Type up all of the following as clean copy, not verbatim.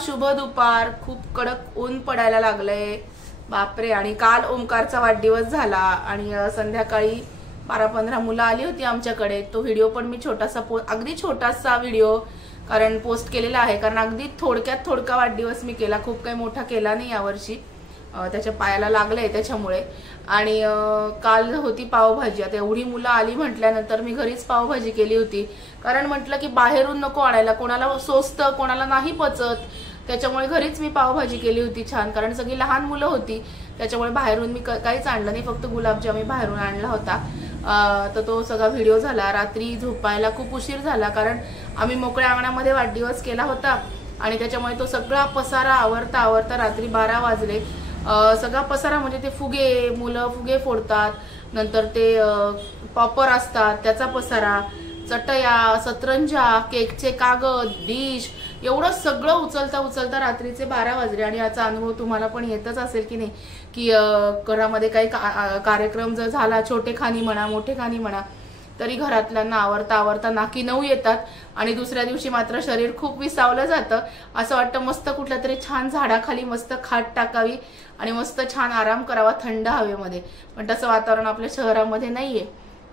शुभ दुपार. खूप कडक ऊन पडायला लागलंय बापरे. आणि काल ओमकारचा वाढदिवस झाला आणि संध्याकाळी 12-15 मुलं आली होती आमच्याकडे. तो व्हिडिओ पण मी छोटासा अगदी छोटासा व्हिडिओ कारण पोस्ट केलेला आहे, कारण अगदी थोडक्यात थोडका वाढदिवस मी केला, खूप काही मोठा केला नाही यावर्षी. त्याच्या पायाला लागलंय त्याच्यामुळे. आणि काल होती पावभाजी. आता एवढी मुलं आली म्हटल्यानंतर मी घरीच पावभाजी केली होती, कारण म्हटलं की बाहेरून नको आणायला, कोणाला सोचत कोणाला नाही पचत. त्याच्यामुळे घरीच मी पावभाजी केली होती छान, कारण सगळी लहान मुलं होती त्याच्यामुळे बाहेरून मी काहीच आणलं नाही, फक्त गुलाबजाम बाहेरून आणला होता. तर तो सगळा व्हिडिओ झाला. रात्री झोपायला खूप उशीर झाला, कारण आम्ही मोकळ्या अंगणामध्ये वाढदिवस केला होता आणि त्याच्यामुळे तो सगळा पसारा आवरता आवरता रात्री 12 वाजले. सगळा पसारा म्हणजे ते फुगे, मुलं फुगे फोडतात, नंतर ते पॉपर असतात त्याचा पसारा, चटया, सतरंजा, केकचे कागद, डिश, एवढं सगळं उचलता उचलता रात्रीचे 12 वाजले. आणि याचा अनुभव तुम्हाला पण येतच असेल की नाही, की घरामध्ये काही कार्यक्रम जर झाला, छोटे खानी म्हणा मोठे खानी म्हणा, तरी घरातल्यांना आवरता आवरता नाकी 9 येतात आणि दुसऱ्या दिवशी मात्र शरीर खूप विसावलं जातं. असं वाटतं मस्त कुठल्या तरी छान झाडाखाली मस्त खाट टाकावी आणि मस्त छान आराम करावा थंड हवेमध्ये. पण तसं वातावरण आपल्या शहरामध्ये नाहीये.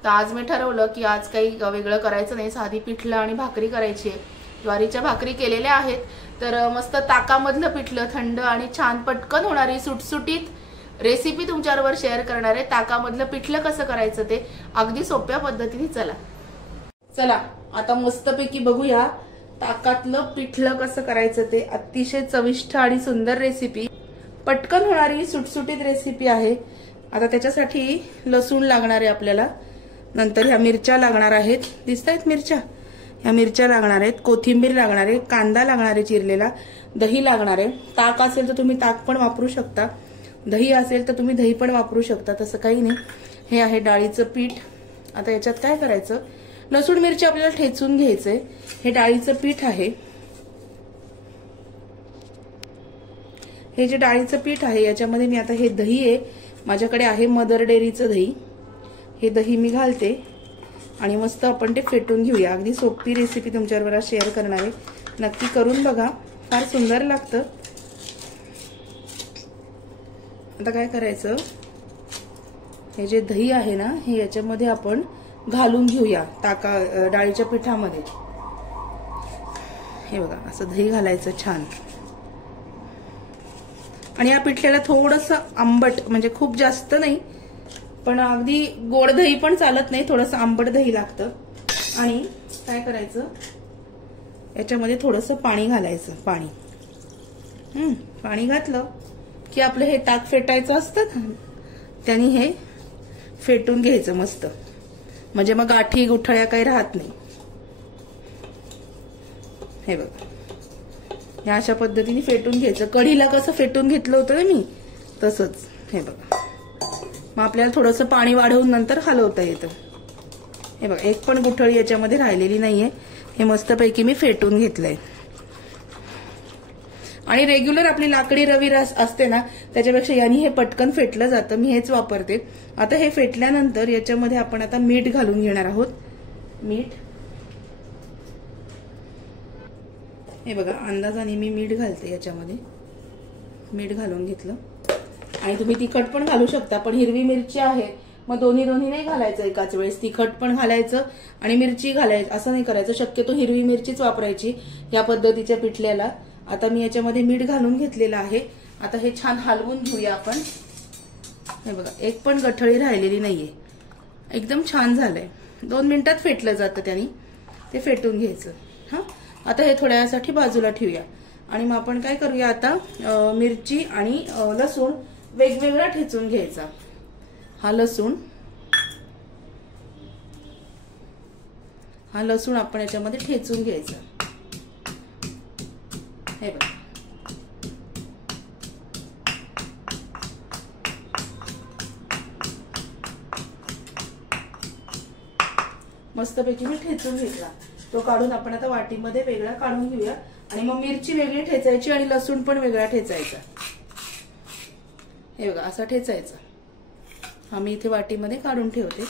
तर आज मी ठरवलं की आज काही वेगळं करायचं नाही, साधी पिठलं आणि भाकरी करायची आहे. ज्वारीच्या भाकरी केलेल्या आहेत, तर मस्त ताकामधलं पिठलं थंड आणि छान पटकन होणारी सुटसुटीत रेसिपी तुमच्याबरोबर शेअर करणार आहे. ताकामधलं पिठलं कसं करायचं ते अगदी सोप्या पद्धतीने. चला आता मस्तपैकी बघूया ताकातलं पिठलं कसं करायचं ते. अतिशय चविष्ट आणि सुंदर रेसिपी, पटकन होणारी सुटसुटीत रेसिपी आहे. आता त्याच्यासाठी लसूण लागणार आहे आपल्याला, नंतर ह्या मिरच्या लागणार आहेत, दिसतायत मिरच्या, ह्या मिरच्या लागणार आहेत, कोथिंबीर लागणार आहे, कांदा लागणार आहे चिरलेला, दही लागणार आहे. ताक असेल तर तुम्ही ताक पण वापरू शकता, दही असेल तर तुम्ही दही पण वापरू शकता, तसं काही नाही. हे आहे डाळीचं पीठ. आता याच्यात काय करायचं, लसूण मिरची आपल्याला ठेचून घ्यायचंय. हे डाळीचं पीठ आहे. हे जे डाळीचं पीठ आहे याच्यामध्ये मी आता हे दही आहे, माझ्याकडे आहे मदर डेअरीचं दही, हे दही मी घालते आणि मस्त आपण ते फेटून घेऊया. अगदी सोपी रेसिपी तुमच्याबरोबर शेअर करणार आहे, नक्की करून बघा, फार सुंदर लागतं. आता काय करायचं, हे जे दही आहे ना हे याच्यामध्ये आपण घालून घेऊया डाळीच्या पिठामध्ये. हे बघा असं दही घालायचं छान. आणि या पिठल्याला थोडंसं आंबट, म्हणजे खूप जास्त नाही पण अगदी गोड दही पण चालत नाही, थोडंसं आंबट दही लागतं. आणि काय करायचं, याच्यामध्ये थोडंसं पाणी घालायचं. पाणी घातलं की आपलं हे ताक फेटायचं असतं, त्यांनी हे फेटून घ्यायचं मस्त, म्हणजे मग गाठी गुठळ्या काही राहत नाही. हे बघा या अशा पद्धतीने फेटून घ्यायचं. कढीला कसं फेटून घेतलं होतं ना मी, तसंच. हे बघा मग आपल्याला थोडंसं पाणी वाढवून नंतर हलवता येतं. हे बघा एक पण गुठळी याच्यामध्ये राहिलेली नाहीये. हे मस्तपैकी मी फेटून घेतलंय. आणि रेग्युलर आपली लाकडी रवी असते ना त्याच्यापेक्षा यांनी हे पटकन फेटलं जातं, मी हेच वापरते. आता हे फेटल्यानंतर याच्यामध्ये आपण आता मीठ घालून घेणार आहोत. मीठ हे बघा अंदाजाने मी मीठ घालते याच्यामध्ये. मीठ घालून घेतलं. आणि तुम्ही तिखट पण घालू शकता, पण हिरवी मिरची आहे मग दोन्ही नाही घालायचं एकाच वेळेस. तिखट पण घालायचं आणि मिरची घालायचं असं नाही करायचं, शक्यतो हिरवी मिरचीच वापरायची या पद्धतीच्या पिठल्याला. आता मी याच्यामध्ये मीठ घालून घेतलेलं आहे. आता हे छान हलवून घेऊया आपण. हे बघा एक पण गठळी राहिलेली नाहीये, एकदम छान झालंय. 2 मिनिटात फेटलं जातं त्यांनी, ते फेटून घ्यायचं. हा आता हे थोड्या वेळासाठी बाजूला ठेवूया. आणि मग आपण काय करूया, आता मिरची आणि लसूण वेगवेगळा ठेचून घ्यायचा. हा लसूण आपण याच्यामध्ये ठेचून घ्यायचा. हे बघा मस्तपैकी मी ठेचून घेतला. तो काढून आपण आता वाटीमध्ये वेगळा काढून घेऊया. आणि मग मिरची वेगळी ठेचायची आणि लसूण पण वेगळा ठेचायचा. हे बघा असा ठेचायचा. हा मी इथे वाटीमध्ये काढून ठेवते.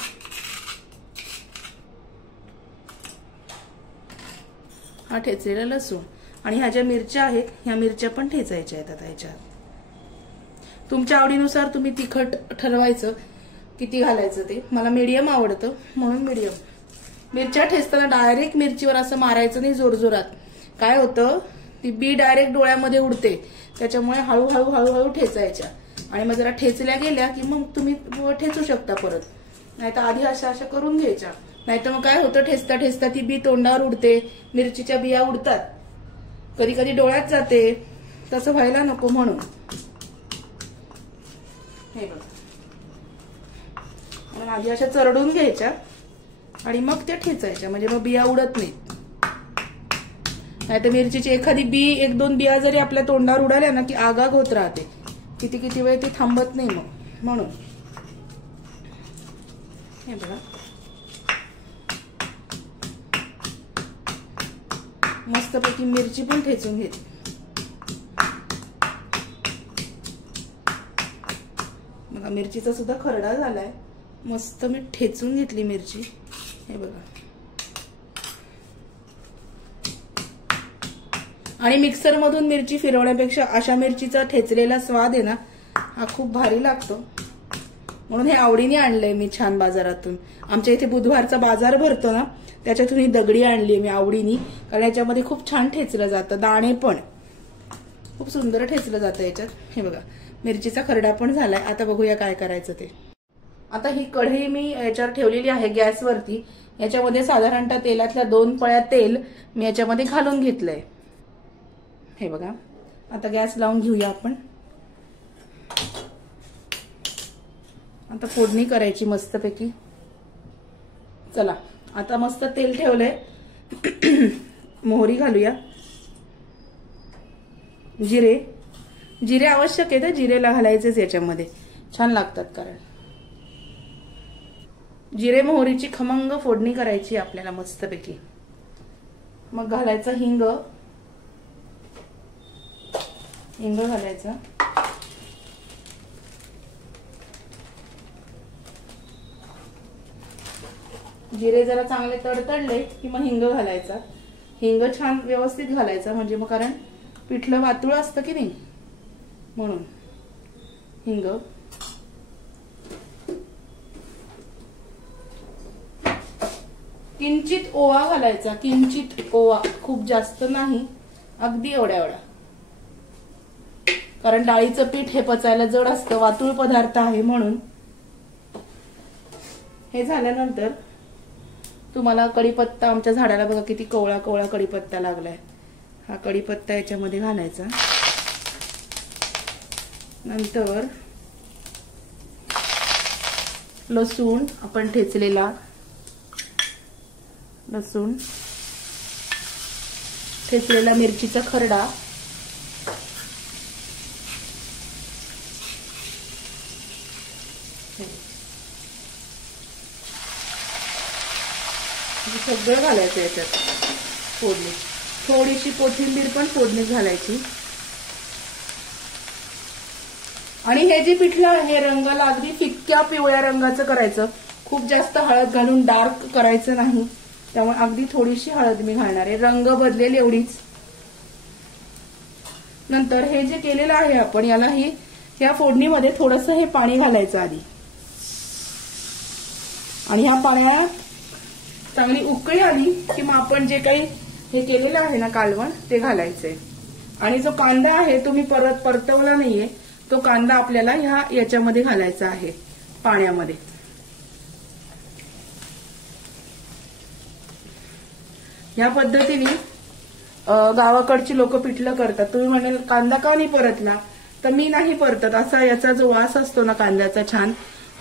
हा ठेचलेला लसूण आणि ह्या ज्या मिरच्या आहेत ह्या मिरच्या पण ठेचायच्या आहेत आता ह्याच्यात. तुमच्या आवडीनुसार तुम्ही तिखट ठरवायचं किती घालायचं ते. मला मीडियम आवडतं म्हणून मीडियम. मिरच्या ठेचताना डायरेक्ट मिरचीवर असं मारायचं नाही जोरजोरात. काय होतं ती बी डायरेक्ट डोळ्यामध्ये उडते, त्याच्यामुळे हळूहळू हळूहळू ठेचायच्या. आणि मग जरा ठेचल्या गेल्या की मग तुम्ही ठेचू शकता परत, नाहीतर आधी अशा अशा करून घ्यायच्या. नाहीतर मग काय होतं ठेचता ठेचता ती बी तोंडावर उडते, मिरचीच्या बिया उडतात, कधी कधी डोळ्यात जाते. तसं व्हायला नको म्हणून हे बघा आधी अशा चरडून घ्यायच्या आणि मग त्या ठेचायच्या, म्हणजे मग बिया उडत नाहीत. नाहीतर मिरचीची एखादी बी 1-2 बिया जरी आपल्या तोंडावर उडाल्या ना की आगाग होत राहते, किती किती वेळ ती थांबत नाही मग. म्हणून हे बघा मस्तपैकी मिरची पण ठेचून घेते. बघा मिरचीचा सुद्धा खरडा झालाय, मस्त मी ठेचून घेतली मिरची. हे बघा आणि मिक्सर मधून मिरची फिरवण्यापेक्षा अशा मिरचीचा ठेचलेला स्वाद आहे ना हा खूप भारी लागतो. म्हणून हे आवडीने आणलंय मी छान बाजारातून. आमच्या इथे बुधवारचा बाजार भरतो ना त्याच्यातून ही दगडी आणली मी आवडीने, कारण याच्यामध्ये खूप छान ठेचलं जातं. दाणे पण खूप सुंदर ठेचलं जातं याच्यात. हे बघा मिरचीचा खरडा पण झालाय. आता बघूया काय करायचं ते. आता ही कढई मी याच्यावर ठेवलेली आहे गॅसवरती. याच्यामध्ये साधारणतः तेलातल्या 2 पळ्या तेल मी याच्यामध्ये घालून घेतलंय. हे बघा आता गॅस लावून घेऊया आपण. आता फोडणी करायची मस्तपैकी. चला आता मस्त तेल ठेवलंय. मोहरी घालूया. जिरे जिरे आवश्यक आहे, तर जिरेला घालायचेच याच्यामध्ये, छान लागतात. कारण जिरे मोहरीची खमंग फोडणी करायची आपल्याला मस्तपैकी. मग घालायचं हिंग. हिंग घालायचं. जिरे जरा चांगले तडतडले की मग हिंग घालायचा. हिंग छान व्यवस्थित घालायचा, म्हणजे मग कारण पिठलं वातुळ असतं की नाही म्हणून हिंग. किंचित ओवा घालायचा, किंचित ओवा, खूप जास्त नाही, अगदी एवढ्या एवढा. कारण डाळीचं पीठ हे पचायला जड असतं, वातुळ पदार्थ आहे म्हणून. हे झाल्यानंतर तुम्हाला कढीपत्ता, आमच्या झाडाला बघा किती कवळा कवळा कढीपत्ता लागलाय. हा कढीपत्ता याच्यामध्ये घालायचा. नंतर लसूण, आपण ठेचलेला लसूण, ठेचलेला मिरचीचा खरडा, सगळं घालायचं याच्यात. फोडणी थोडीशी कोथिंबीर पण फोडणी घालायची. आणि हे जे पिठलं आहे रंगाला अगदी फिक्क्या पिवळ्या रंगाचं करायचं. खूप जास्त हळद घालून डार्क करायचं नाही, त्यामुळे अगदी थोडीशी हळद मी घालणार आहे, रंग बदलेल एवढीच. नंतर हे जे केलेलं आहे आपण याला ह्या फोडणीमध्ये थोडंसं हे पाणी घालायचं आधी. आणि ह्या पाण्यात चांगली उकळी आली की मग आपण जे काही हे केलेलं आहे ना कालवण ते घालायचंय. आणि जो कांदा आहे तो मी परत परतवला नाहीये, तो कांदा आपल्याला याच्यामध्ये घालायचा आहे पाण्यामध्ये. या पद्धतीने गावाकडची लोक पिठलं करतात. तुम्ही म्हणाल कांदा का नाही परतला, तर मी नाही परतत. असा याचा जो वास असतो ना कांद्याचा छान,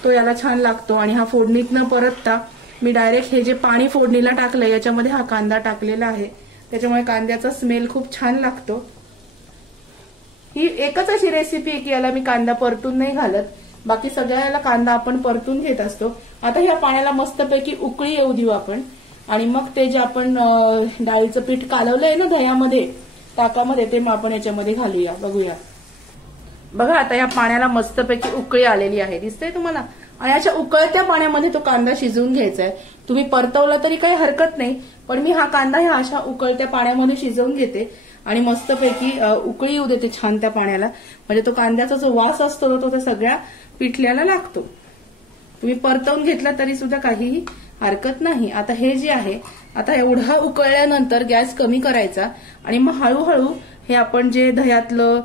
तो याला छान लागतो. आणि हा फोडणीत न परतता मी डायरेक्ट हे जे पाणी फोडणीला टाकलंय याच्यामध्ये हा कांदा टाकलेला आहे, त्याच्यामुळे कांद्याचा स्मेल खूप छान लागतो. ही एकच अशी रेसिपी आहे की याला मी कांदा परतून नाही घालत, बाकी सगळ्याला कांदा आपण परतून घेत असतो. आता ह्या पाण्याला मस्तपैकी उकळी येऊ देऊ आपण. आणि मग ते जे आपण डाळीचं पीठ कालवलंय ना दह्यामध्ये, ताकामध्ये, ते मग आपण याच्यामध्ये घालूया. बघूया. बघा आता या पाण्याला मस्तपैकी उकळी आलेली आहे, दिसतंय तुम्हाला. आणि अशा उकळत्या पाण्यामध्ये तो कांदा शिजवून घ्यायचा आहे. तुम्ही परतवला तरी काही हरकत नाही, पण मी हा कांदा ह्या अशा उकळत्या पाण्यामध्ये शिजवून घेते. आणि मस्तपैकी उकळी येऊ देते छान त्या पाण्याला, म्हणजे तो कांद्याचा जो वास असतो तो त्या सगळ्या पिठल्याला लागतो. तुम्ही परतवून घेतला तरी सुद्धा काहीही हरकत नाही. आता हे जे आहे, आता एवढा उकळल्यानंतर गॅस कमी करायचा आणि मग हळूहळू हे आपण जे दह्यातलं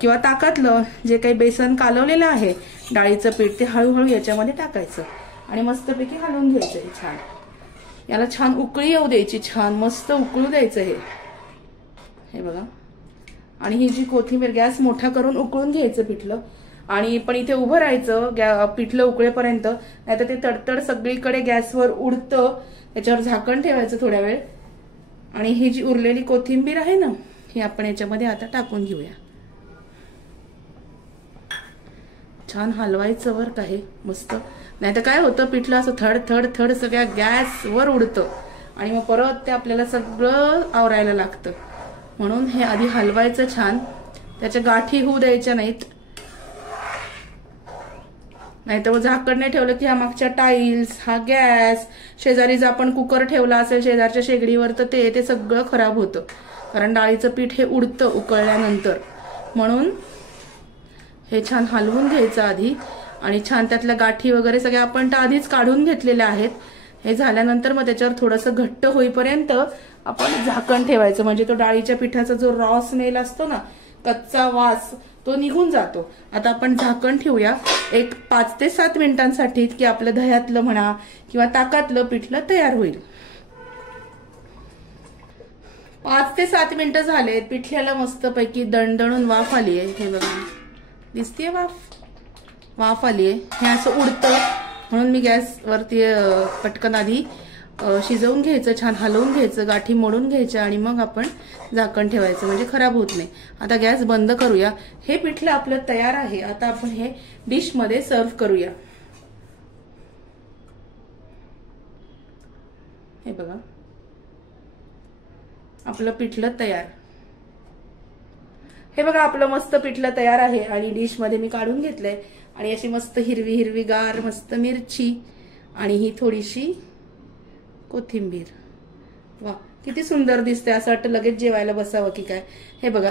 किंवा ताकातलं जे काही बेसन कालवलेलं आहे डाळीचं पीठ ते हळूहळू याच्यामध्ये टाकायचं आणि मस्तपैकी हलवून घ्यायचं. छान याला छान उकळी येऊ द्यायची, छान मस्त उकळू द्यायचं हे बघा. आणि ही जी कोथिंबीर गॅस मोठा करून उकळून घ्यायचं पिठलं. आणि पण इथे उभं राहायचं पिठलं उकळेपर्यंत, नाहीतर ते तडतड सगळीकडे गॅसवर उडतं. त्याच्यावर झाकण ठेवायचं थोड्या वेळ. आणि ही जी उरलेली कोथिंबीर आहे ना ही आपण याच्यामध्ये आता टाकून घेऊया. छान हलवायचं वर काय मस्त, नाहीतर काय होतं पिठलं असं थड थड थड सगळ्या गॅसवर उडतं आणि मग परत ते आपल्याला सगळं आवरायला लागतं. म्हणून हे आधी हलवायचं छान, त्याच्या गाठी होऊ द्यायच्या नाहीत. नाहीतर झाकण नाही ठेवलं की हा मागच्या टाईल्स, हा गॅस, शेजारी जर आपण कुकर ठेवला असेल शेजारच्या शेगडीवर तर ते सगळं खराब होतं, कारण डाळीचं पीठ हे उडतं उकळल्यानंतर. म्हणून हे छान हलवून घ्यायचं आधी आणि छान त्यातल्या गाठी वगैरे सगळ्या आपण तर आधीच काढून घेतलेल्या आहेत. हे झाल्यानंतर मग त्याच्यावर थोडंसं घट्ट होईपर्यंत आपण झाकण ठेवायचं, म्हणजे तो डाळीच्या पिठाचा जो रॉ स्मेल असतो ना, कच्चा वास, तो निघून जातो. आता आपण झाकण ठेवूया एक 5 ते 7 मिनिटांसाठी, की आपलं दह्यातलं म्हणा किंवा ताकातलं पिठलं तयार होईल. 5 ते 7 मिनिटं झालेत. पिठल्याला मस्तपैकी दणदणून वाफ आली आहे. हे बघा दिसतीये वाफ आली आहे. हे असं उडतं म्हणून मी गॅसवरती पटकन आधी शिजवून घ्यायचं, छान हलवून घ्यायचं, गाठी मोडून घ्यायच्या आणि मग आपण झाकण ठेवायचं, म्हणजे खराब होत नाही. आता गॅस बंद करूया. हे पिठलं आपलं तयार आहे. आता आपण हे डिश मध्ये सर्व करूया. हे बघा आपलं पिठलं तयार. हे बघा आपलं मस्त पिठलं तयार आहे आणि डिश मध्ये मी काढून घेतलंय. आणि अशी मस्त हिरवी हिरवी गार मस्त मिरची आणि ही थोडीशी कोथिंबीर. वा किती सुंदर दिसते, असं वाटतं लगेच जेवायला बसावं की काय. हे बघा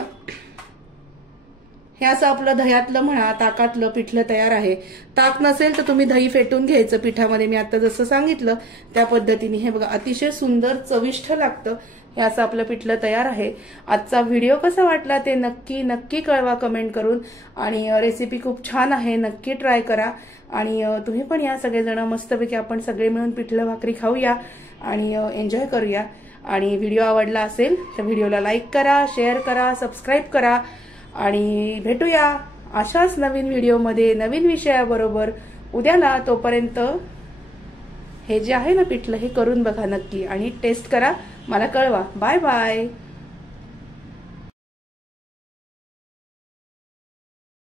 हे असं आपलं दह्यातलं म्हणा ताकातलं पिठलं तयार आहे. ताक नसेल तर तुम्ही दही फेटून घ्यायचं पिठामध्ये, मी आता जसं सांगितलं त्या पद्धतीने. हे बघा अतिशय सुंदर चविष्ट लागतं. हे असं आपलं पिठलं तयार आहे. आजचा व्हिडिओ कसा वाटला ते नक्की कळवा कमेंट करून. आणि रेसिपी खूप छान आहे, नक्की ट्राय करा. आणि तुम्ही पण या सगळेजण मस्तपैकी आपण सगळे मिळून पिठलं भाकरी खाऊया आणि एन्जॉय करूया. आणि व्हिडिओ आवडला असेल तर व्हिडिओला लाईक करा, शेअर करा, सबस्क्राईब करा. आणि भेटूया अशाच नवीन व्हिडिओमध्ये नवीन विषयाबरोबर उद्याला. तोपर्यंत हे जे आहे ना पिठलं हे करून बघा नक्की आणि टेस्ट करा, मला कळवा. Bye bye.